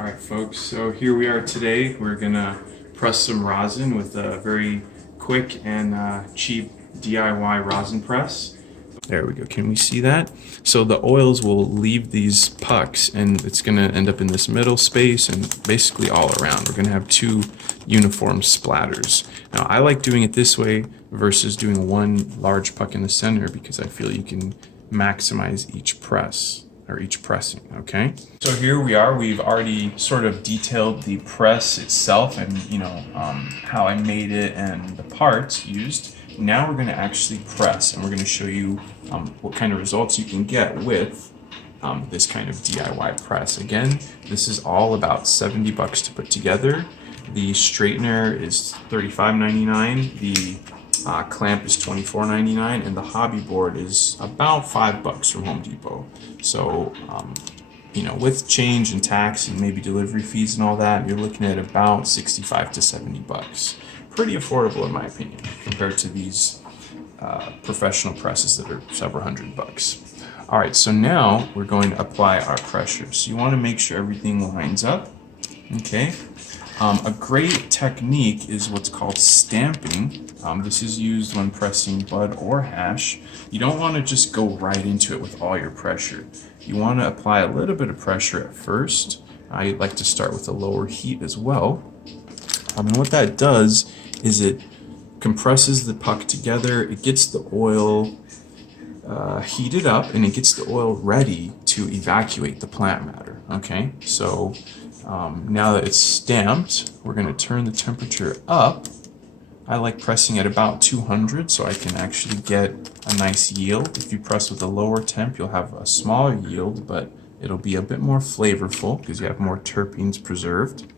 All right, folks, so here we are today. We're gonna press some rosin with a very quick and cheap DIY rosin press. There we go. Can we see that? So the oils will leave these pucks and it's gonna end up in this middle space and basically all around. We're gonna have two uniform splatters. Now I like doing it this way versus doing one large puck in the center because I feel you can maximize each press. Or each pressing, okay? So here we are, we've already sort of detailed the press itself and how I made it and the parts used. Now we're gonna actually press and we're gonna show you what kind of results you can get with this kind of DIY press. Again, this is all about 70 bucks to put together. The straightener is $35.99. The clamp is $24.99 and the hobby board is about $5 from Home Depot. So, with change and tax and maybe delivery fees and all that, you're looking at about 65 to 70 bucks. Pretty affordable in my opinion compared to these professional presses that are several hundred bucks. All right, so now we're going to apply our pressure. So you want to make sure everything lines up, okay? A great technique is what's called stamping. This is used when pressing bud or hash. You don't want to just go right into it with all your pressure. You want to apply a little bit of pressure at first. I like to start with a lower heat as well. And what that does is it compresses the puck together. It gets the oil heated up and it gets the oil ready to evacuate the plant matter. Okay, so now that it's stamped, we're going to turn the temperature up. I like pressing at about 200 so I can actually get a nice yield. If you press with a lower temp, you'll have a smaller yield, but it'll be a bit more flavorful because you have more terpenes preserved.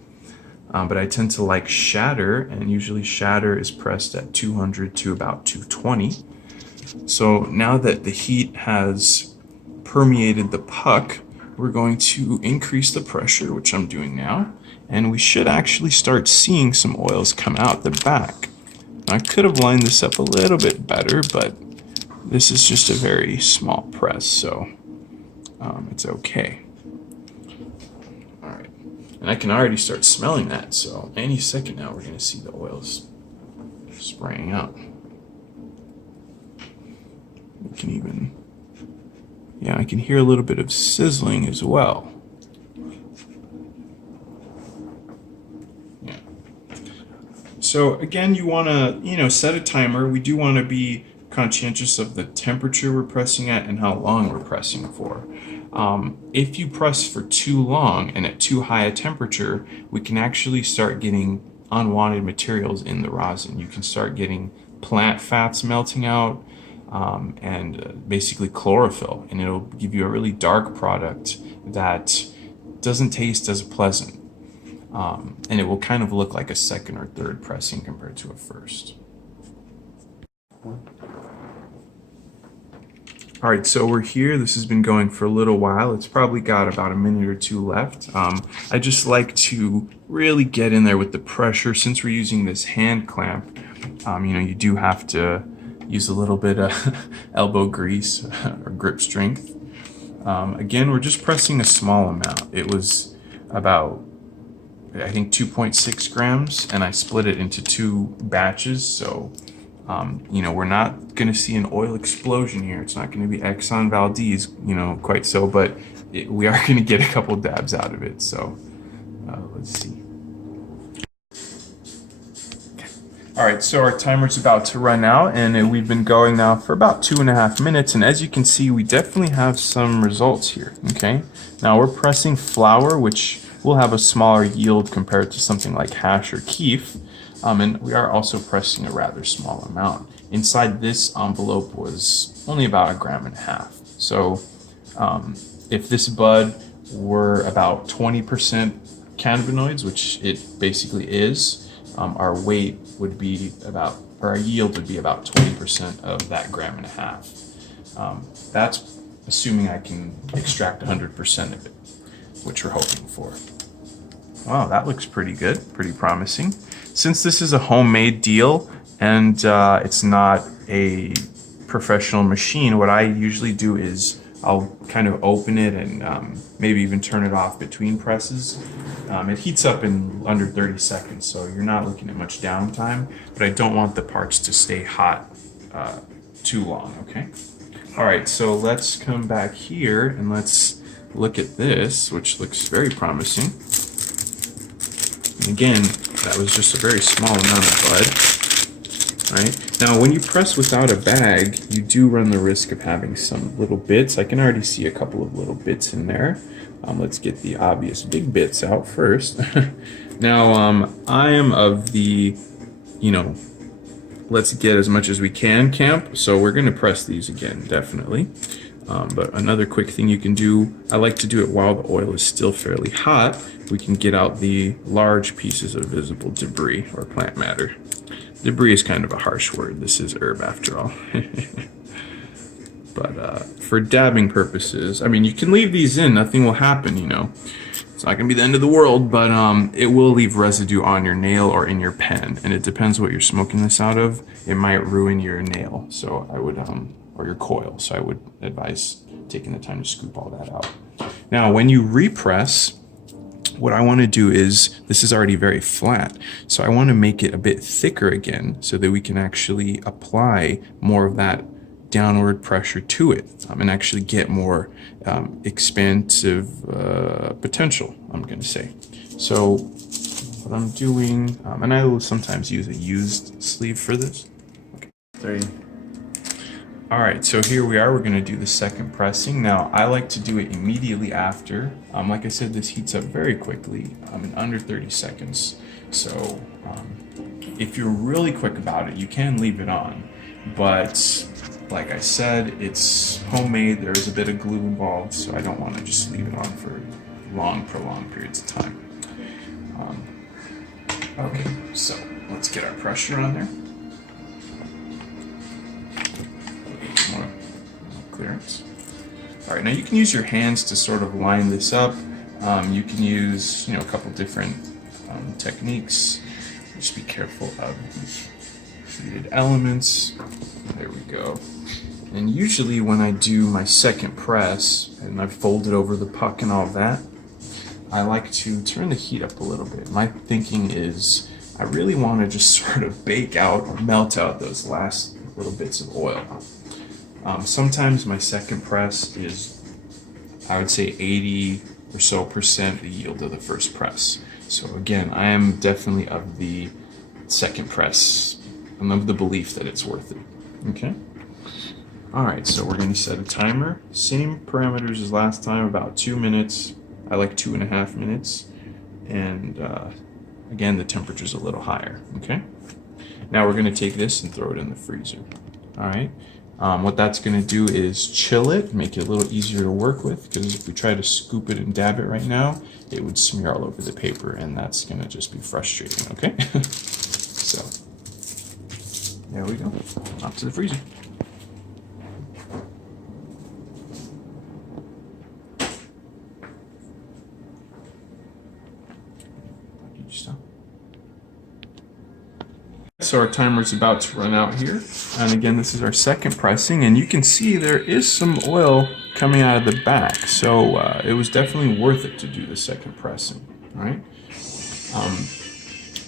But I tend to like shatter, and usually shatter is pressed at 200 to about 220. So now that the heat has permeated the puck, we're going to increase the pressure, which I'm doing now, and we should actually start seeing some oils come out the back. Now, I could have lined this up a little bit better, but this is just a very small press, so it's okay. All right, and I can already start smelling that, so any second now we're going to see the oils spraying out. We can even, yeah, I can hear a little bit of sizzling as well. Yeah. So again, you want to, set a timer. We do want to be conscientious of the temperature we're pressing at and how long we're pressing for. If you press for too long and at too high a temperature, we can actually start getting unwanted materials in the rosin. You can start getting plant fats melting out, and basically chlorophyll, and it'll give you a really dark product that doesn't taste as pleasant, and it will kind of look like a second or third pressing compared to a first. All right, so we're here. This has been going for a little while. It's probably got about a minute or two left. I just like to really get in there with the pressure. Since we're using this hand clamp, you do have to use a little bit of elbow grease or grip strength. Again, we're just pressing a small amount. It was about, I think, 2.6 grams, and I split it into two batches. So, we're not going to see an oil explosion here. It's not going to be Exxon Valdez, quite so, but we are going to get a couple dabs out of it. So, let's see. All right, so our timer's about to run out, and we've been going now for about 2.5 minutes, and as you can see, we definitely have some results here, okay? Now we're pressing flour, which will have a smaller yield compared to something like hash or keef, and we are also pressing a rather small amount. Inside this envelope was only about 1.5 grams. So if this bud were about 20% cannabinoids, which it basically is, our weight would be about, or our yield would be about 20% of that 1.5 grams. That's assuming I can extract 100% of it, which we're hoping for. Wow, that looks pretty good, pretty promising. Since this is a homemade deal and it's not a professional machine, what I usually do is I'll kind of open it and maybe even turn it off between presses. It heats up in under 30 seconds, so you're not looking at much downtime, but I don't want the parts to stay hot too long, okay? All right, so let's come back here and let's look at this, which looks very promising. And again, that was just a very small amount of bud, right? Now, when you press without a bag, you do run the risk of having some little bits. I can already see a couple of little bits in there. Let's get the obvious big bits out first. Now, I am of the, let's get as much as we can camp. So we're going to press these again, definitely. But another quick thing you can do, I like to do it while the oil is still fairly hot. We can get out the large pieces of visible debris or plant matter. Debris is kind of a harsh word. This is herb after all. But for dabbing purposes, I mean, you can leave these in. Nothing will happen, It's not going to be the end of the world, but it will leave residue on your nail or in your pen. And it depends what you're smoking this out of. It might ruin your nail. So I would, or your coil. So I would advise taking the time to scoop all that out. Now, when you repress, what I want to do is, this is already very flat, so I want to make it a bit thicker again so that we can actually apply more of that downward pressure to it and actually get more expansive potential, I'm going to say. So what I'm doing, and I will sometimes use a used sleeve for this. Okay, there you go. All right, so here we are. We're going to do the second pressing. Now, I like to do it immediately after. Like I said, this heats up very quickly in under 30 seconds. So if you're really quick about it, you can leave it on. But like I said, it's homemade. There's a bit of glue involved, so I don't want to just leave it on for long, prolonged periods of time. Okay, so let's get our pressure on there. More clearance. All right, now you can use your hands to sort of line this up. You can use, a couple different techniques. Just be careful of the heated elements. There we go. And usually when I do my second press and I fold it over the puck and all that, I like to turn the heat up a little bit. My thinking is I really want to just sort of bake out or melt out those last little bits of oil. Sometimes my second press is, I would say, 80 or so % the yield of the first press. So again, I am definitely of the second press. I'm of the belief that it's worth it. Okay. All right, so we're going to set a timer. Same parameters as last time, about 2 minutes. I like 2.5 minutes. And again, the temperature's a little higher. Okay. Now we're going to take this and throw it in the freezer. All right. What that's going to do is chill it, make it a little easier to work with, because if we try to scoop it and dab it right now, it would smear all over the paper, and that's going to just be frustrating, okay? So, there we go. Off to the freezer. So our timer's about to run out here. And again, this is our second pressing, and you can see there is some oil coming out of the back. So it was definitely worth it to do the second pressing, all right?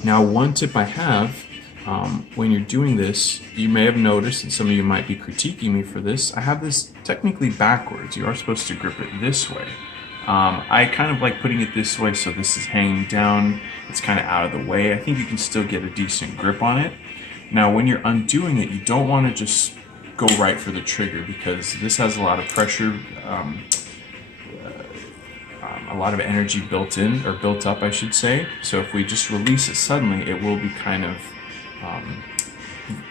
Now, one tip I have, when you're doing this, you may have noticed, and some of you might be critiquing me for this, I have this technically backwards. You are supposed to grip it this way. I kind of like putting it this way so this is hanging down, it's kind of out of the way. I think you can still get a decent grip on it. Now when you're undoing it, you don't want to just go right for the trigger, because this has a lot of pressure, a lot of energy built in, or built up I should say. So if we just release it suddenly, it will be kind of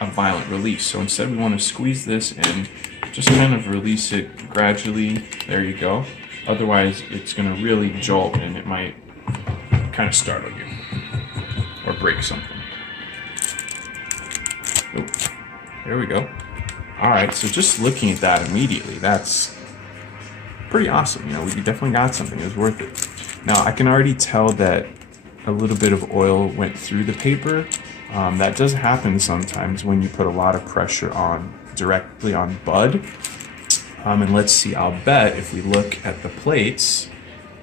a violent release. So instead we want to squeeze this and just kind of release it gradually. There you go. Otherwise, it's going to really jolt and it might kind of startle you or break something. Oop. There we go. All right, so just looking at that immediately, that's pretty awesome. We definitely got something. It was worth it. Now, I can already tell that a little bit of oil went through the paper. That does happen sometimes when you put a lot of pressure on directly on bud. And let's see, I'll bet if we look at the plates,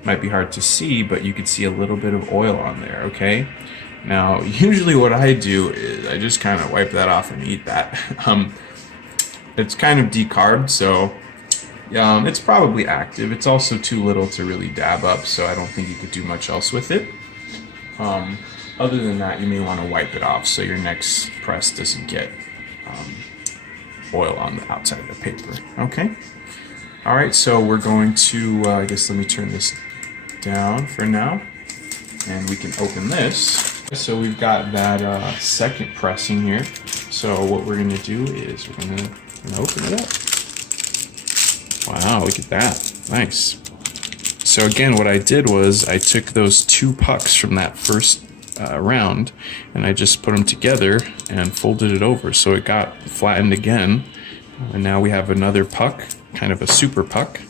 might be hard to see, but you could see a little bit of oil on there, okay? Now, usually what I do is I just kind of wipe that off and eat that. It's kind of decarbed, so it's probably active. It's also too little to really dab up, so I don't think you could do much else with it. Other than that, you may want to wipe it off so your next press doesn't get oil on the outside of the paper, okay? All right, so we're going to, I guess let me turn this down for now, and we can open this. So we've got that second pressing here. So what we're gonna do is we're gonna open it up. Wow, look at that, nice. So again, what I did was I took those 2 pucks from that first round, and I just put them together and folded it over, so it got flattened again. And now we have another puck, kind of a super puck.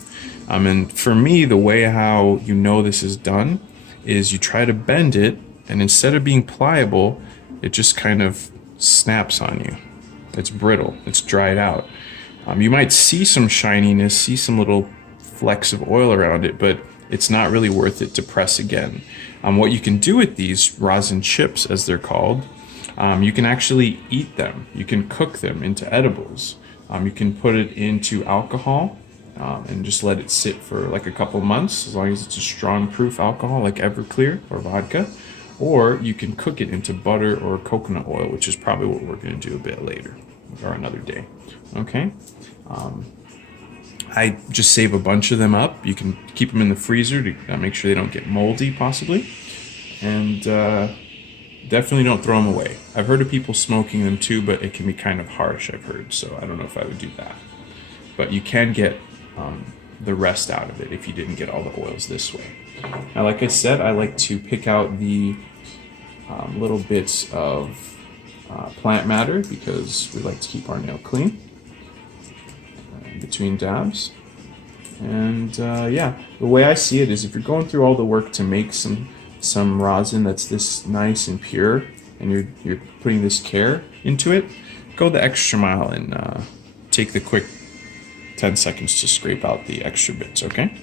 And for me, the way how you know this is done is you try to bend it, and instead of being pliable, it just kind of snaps on you. It's brittle, it's dried out. You might see some shininess, see some little flecks of oil around it, but it's not really worth it to press again. What you can do with these rosin chips, as they're called, you can actually eat them. You can cook them into edibles. You can put it into alcohol and just let it sit for like a couple months, as long as it's a strong proof alcohol like Everclear or vodka. Or you can cook it into butter or coconut oil, which is probably what we're going to do a bit later or another day. Okay. I just save a bunch of them up. You can keep them in the freezer to make sure they don't get moldy, possibly. And definitely don't throw them away. I've heard of people smoking them too, but it can be kind of harsh, I've heard. So I don't know if I would do that. But you can get the rest out of it if you didn't get all the oils this way. Now, like I said, I like to pick out the little bits of plant matter because we like to keep our nail clean between dabs. And yeah, the way I see it is if you're going through all the work to make some rosin that's this nice and pure, and you're putting this care into it, go the extra mile and take the quick 10 seconds to scrape out the extra bits, okay?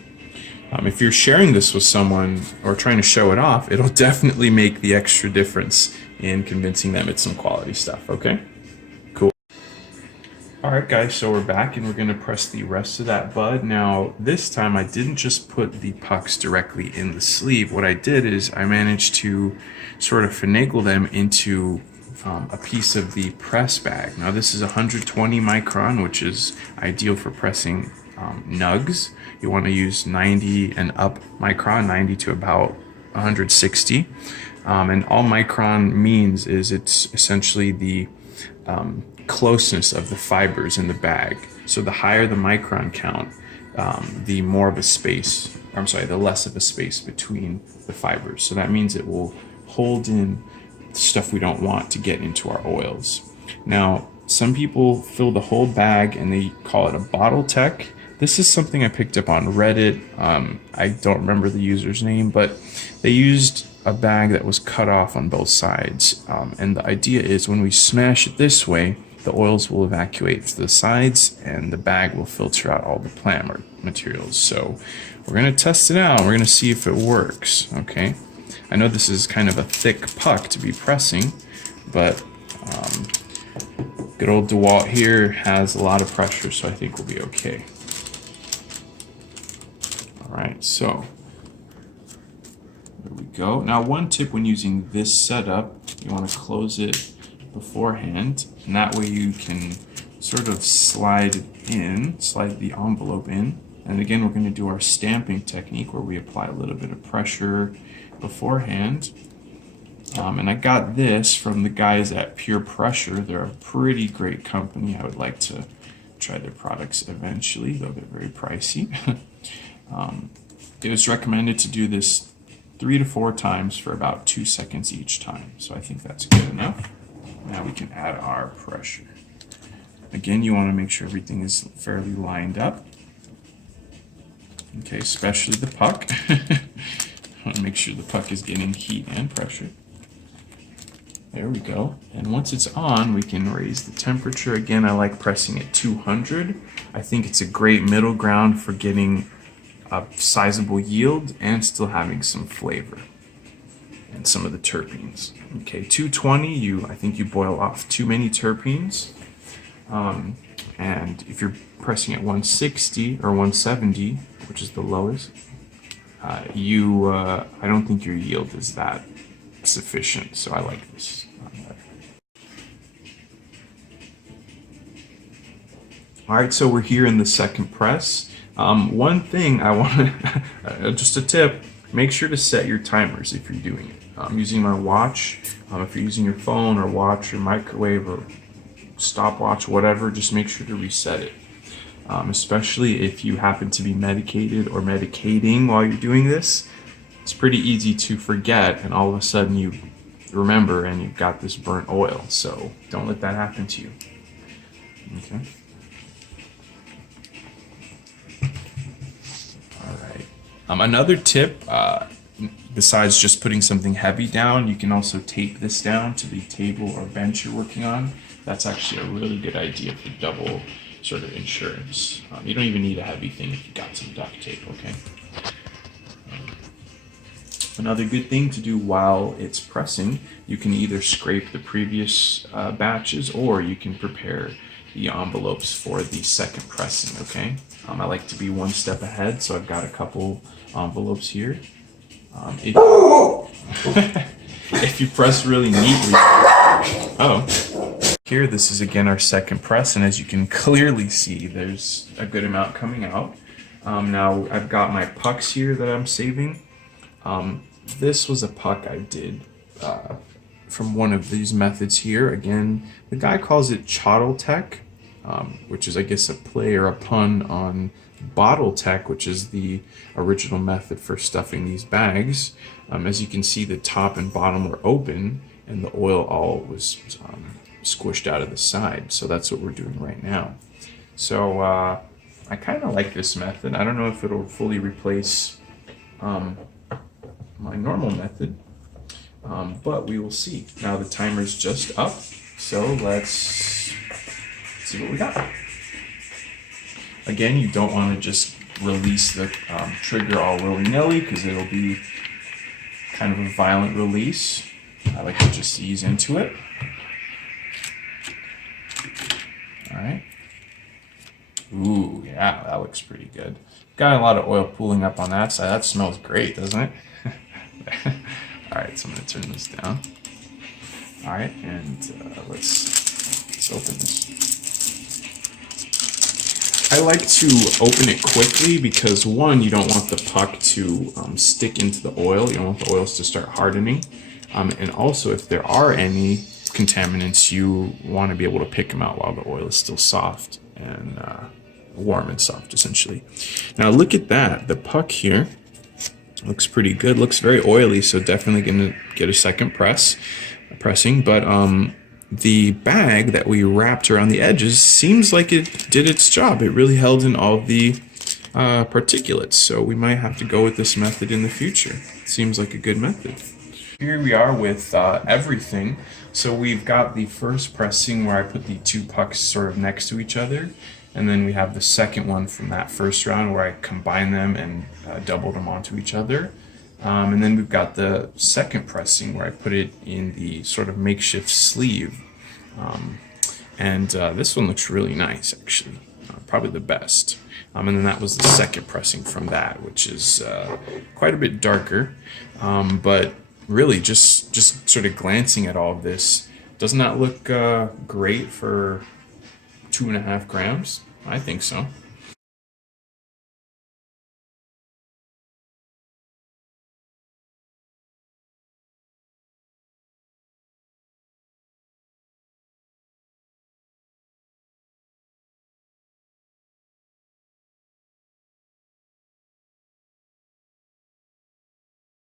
If you're sharing this with someone or trying to show it off, it'll definitely make the extra difference in convincing them it's some quality stuff, okay? Cool. All right, guys, so we're back and we're gonna press the rest of that bud. Now, this time I didn't just put the pucks directly in the sleeve. What I did is I managed to sort of finagle them into a piece of the press bag. Now, this is 120 micron, which is ideal for pressing nugs. You want to use 90 and up micron, 90 to about 160. And all micron means is it's essentially the closeness of the fibers in the bag. So the higher the micron count, the more of a space, the less of a space between the fibers. So that means it will hold in stuff we don't want to get into our oils. Now, some people fill the whole bag and they call it a bottle tech. This is something I picked up on Reddit. I don't remember the user's name, but they used a bag that was cut off on both sides. And the idea is when we smash it this way, the oils will evacuate to the sides and the bag will filter out all the plant materials. So we're gonna test it out. We're gonna see if it works, okay? I know this is kind of a thick puck to be pressing, but good old DeWalt here has a lot of pressure, so I think we'll be okay. All right, so there we go. Now, one tip when using this setup, you want to close it beforehand, and that way you can sort of slide the envelope in. And again, we're going to do our stamping technique where we apply a little bit of pressure beforehand. And I got this from the guys at Pure Pressure. They're a pretty great company. I would like to try their products eventually, though they're very pricey. It was recommended to do this 3 to 4 times for about 2 seconds each time. So I think that's good enough. Now we can add our pressure. Again, you want to make sure everything is fairly lined up. Okay, especially the puck. I want to make sure the puck is getting heat and pressure. There we go. And once it's on, we can raise the temperature. Again, I like pressing at 200. I think it's a great middle ground for getting a sizable yield and still having some flavor and some of the terpenes. Okay, 220, I think you boil off too many terpenes. And if you're pressing at 160 or 170, which is the lowest, I don't think your yield is that sufficient, so I like this. All right, so we're here in the second press. One thing I want to, just a tip, make sure to set your timers if you're doing it. I'm using my watch. If you're using your phone or watch or microwave or stopwatch, whatever, just make sure to reset it. Especially if you happen to be medicated or medicating while you're doing this. It's pretty easy to forget, and all of a sudden you remember and you've got this burnt oil. So don't let that happen to you. Okay. All right. Another tip, besides just putting something heavy down, you can also tape this down to the table or bench you're working on. That's actually a really good idea for double sort of insurance. You don't even need a heavy thing if you got some duct tape, okay? Another good thing to do while it's pressing, you can either scrape the previous batches or you can prepare the envelopes for the second pressing, okay? I like to be one step ahead, so I've got a couple envelopes here. If you press really neatly, here, this is again our second press, and as you can clearly see, there's a good amount coming out. Now I've got my pucks here that I'm saving. This was a puck I did from one of these methods here. Again, the guy calls it Chottle Tech, which is, I guess, a play or a pun on Bottle Tech, which is the original method for stuffing these bags. As you can see, the top and bottom were open, and the oil all was squished out of the side. So that's what we're doing right now. So I kind of like this method. I don't know if it'll fully replace my normal method, but we will see. Now the timer's just up, so let's see what we got. Again, you don't want to just release the trigger all willy-nilly because it'll be kind of a violent release. I like to just ease into it. All right. Ooh, yeah, that looks pretty good. Got a lot of oil pooling up on that side. That smells great, doesn't it? All right, so I'm gonna turn this down. All right, and let's open this. I like to open it quickly because, one, you don't want the puck to stick into the oil. You don't want the oils to start hardening. And also, if there are any contaminants, you want to be able to pick them out while the oil is still soft and warm and soft, essentially. Now look at that. The puck here looks pretty good. Looks very oily, so definitely going to get a second pressing. But the bag that we wrapped around the edges seems like it did its job. It really held in all the particulates, so we might have to go with this method in the future. Seems like a good method. Here we are with everything. So we've got the first pressing where I put the two pucks sort of next to each other, and then we have the second one from that first round where I combined them and doubled them onto each other. And then we've got the second pressing where I put it in the sort of makeshift sleeve. This one looks really nice, actually. Probably the best. And then that was the second pressing from that, which is quite a bit darker. But really, just sort of glancing at all of this, doesn't that look great for 2.5 grams? I think so.